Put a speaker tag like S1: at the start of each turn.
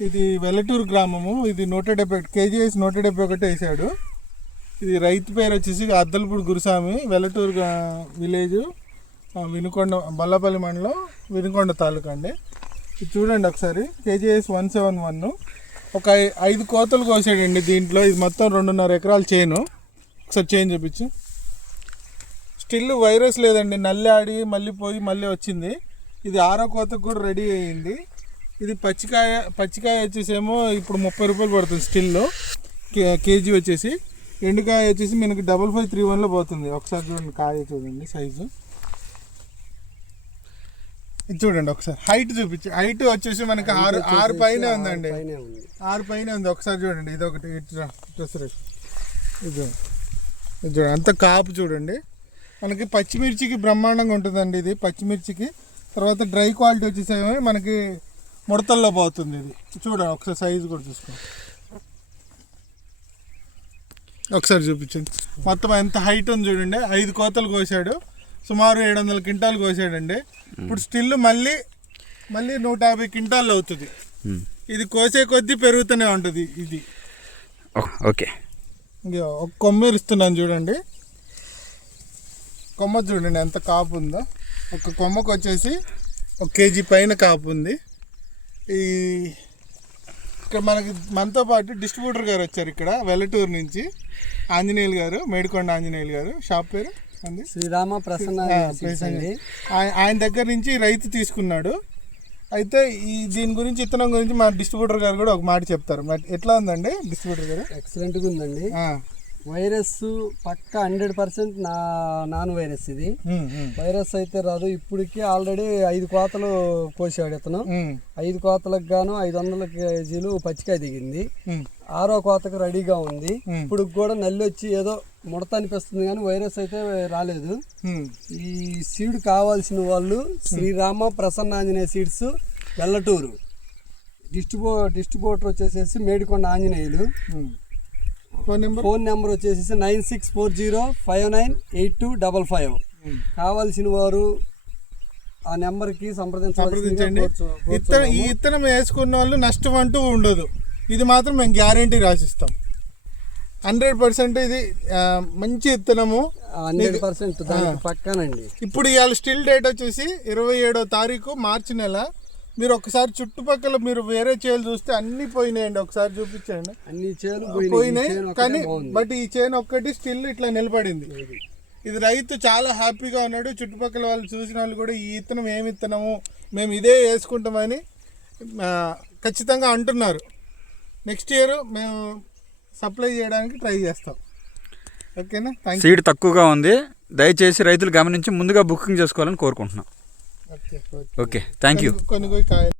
S1: ఇది వెల్లటూరు గ్రామము. ఇది నూట డెబ్బై కేజీఎస్ నూట డెబ్బై ఒకటి వేసాడు. ఇది రైతు పేరు వచ్చేసి అద్దలపూడి గురుస్వామి వెల్లటూరు విలేజ్ వినుకొండ బల్లపల్లి మండలం వినుకొండ తాలూకా అండి. ఇది చూడండి ఒకసారి. KGS one seven one. ఒక ఐ- ఐదు కోతలు కోసాడండి దీంట్లో. ఇది మొత్తం రెండున్నర ఎకరాలు చేను. ఒకసారి చేను చూపించు. స్టిల్ వైరస్ లేదండి. నల్లి ఆడి మళ్ళీ పోయి మళ్ళీ వచ్చింది. ఇది ఆరో కోతకు కూడా రెడీ అయ్యింది ఇది పచ్చికాయ పచ్చికాయ వచ్చేసేమో ఇప్పుడు ముప్పై రూపాయలు పడుతుంది స్టిల్ కేజీ వచ్చేసి. ఎండుకాయ వచ్చేసి మనకి డబల్ ఫైవ్ త్రీ వన్లో పోతుంది. ఒకసారి చూడండి కాయ చూడండి సైజు. ఇది చూడండి ఒకసారి. హైట్ చూపించి. హైట్ వచ్చేసి మనకి ఆరు ఆరు పైన ఉందండి. ఆరు పైన ఉంది. ఒకసారి చూడండి. ఇది ఒకటి. ఇది చూడండి. అంత కాపు చూడండి. మనకి పచ్చిమిర్చికి బ్రహ్మాండంగా ఉంటుందండి ఇది. పచ్చిమిర్చికి. తర్వాత డ్రై క్వాలిటీ వచ్చేసేమో మనకి ముడతల్లో పోతుంది ఇది. చూడండి ఒకసారి సైజు కూడా చూసుకోండి ఒకసారి చూపించండి మొత్తం ఎంత హైట్ ఉంది చూడండి. ఐదు కోతలు కోసాడు. సుమారు ఏడు వందల క్వింటాలు కోసాడండి. ఇప్పుడు స్టిల్ మళ్ళీ మళ్ళీ నూట యాభై క్వింటాలు అవుతుంది.
S2: ఉమ్.
S1: ఇది కోసే కొద్దీ పెరుగుతూనే ఉంటుంది ఇది.
S2: ఓకే.
S1: ఇంక ఒక కొమ్మ ఇస్తున్నాను చూడండి. కొమ్మ చూడండి ఎంత కాపు ఉందో. ఒక కొమ్మకు వచ్చేసి ఒక కేజీ పైన కాపు ఉంది. ఈ ఇక్కడ మనకి మనతో పాటు డిస్ట్రిబ్యూటర్ గారు వచ్చారు ఇక్కడ వెల్లటూరు నుంచి. ఆంజనేయులు గారు మేడికొండ ఆంజనేయులు గారు. షాప్ పేరు?
S3: శ్రీరామ ప్రసన్న
S1: ఆయన ఆయన దగ్గర నుంచి రైతు తీసుకున్నాడు. అయితే ఈ దీని గురించి ఇత్తనం గురించి మా డిస్ట్రిబ్యూటర్ గారు కూడా ఒక మాట చెప్తారు. మరి ఎట్లా ఉందండి డిస్ట్రిబ్యూటర్ గారు?
S3: ఎక్సలెంట్గా ఉందండి. వైరస్ పక్క హండ్రెడ్ పర్సెంట్ నా నాన్ వైరస్ ఇది. వైరస్ అయితే రాదు. ఇప్పటికి ఆల్రెడీ ఐదు కోతలు కోసాడు ఇతను. ఐదు కోతలకు గాను ఐదు వందల కేజీలు పచ్చికాయ దిగింది. ఆరో కోతకు రెడీగా ఉంది. ఇప్పుడు కూడా నల్లి వచ్చి ఏదో ముడత అనిపిస్తుంది కానీ వైరస్ అయితే రాలేదు. ఈ సీడ్ కావాల్సిన వాళ్ళు శ్రీరామ ప్రసన్న ఆంజనేయ సీడ్స్ వెల్లటూరు. డిస్ట్రిబ్యూ డిస్ట్రిబ్యూటర్ వచ్చేసేసి Medikonda
S1: Anjaneyulu. Phone number?
S3: Phone number వచ్చేసి nine six four zero five nine eight two double five. కావాల్సిన వారు ఆ నెంబర్కి
S1: సంప్రదించండి.
S3: సంప్రదించండి
S1: ఇత్తనం ఈ ఇత్తనం వేసుకున్న వాళ్ళు నష్టం అంటూ ఉండదు. ఇది మాత్రం మేము గ్యారంటీ రాసిస్తాం. హండ్రెడ్ పర్సెంట్ ఇది మంచి ఇత్తనము.
S3: Hundred percent పక్కానండి.
S1: ఇప్పుడు ఇవాళ స్టిల్ డేట్ వచ్చేసి ఇరవై ఏడో తారీఖు మార్చి నెల. మీరు ఒకసారి చుట్టుపక్కల మీరు వేరే చేలు చూస్తే అన్ని పోయినాయండి. ఒకసారి చూపించండి.
S3: అన్ని చేలు
S1: పోయినాయి. కానీ. బట్ ఈ చైన్ ఒక్కటి స్టిల్ ఇట్లా నిలబడింది. ఇది రైతు చాలా హ్యాపీగా ఉన్నాడు. చుట్టుపక్కల వాళ్ళు చూసిన వాళ్ళు కూడా ఈ ఇత్తనం ఏమి ఇత్తనము మేము ఇదే వేసుకుంటామని ఖచ్చితంగా అంటున్నారు. నెక్స్ట్ ఇయర్ మేము సప్లై చేయడానికి ట్రై చేస్తాం. ఓకేనా థ్యాంక్
S2: సీడ్ తక్కువగా ఉంది. దయచేసి రైతులు గమనించి ముందుగా బుకింగ్ చేసుకోవాలని కోరుకుంటున్నాం.
S1: ఓకే
S2: ఓకే థ్యాంక్ యూ
S1: కొన్ని కొన్ని కాయలు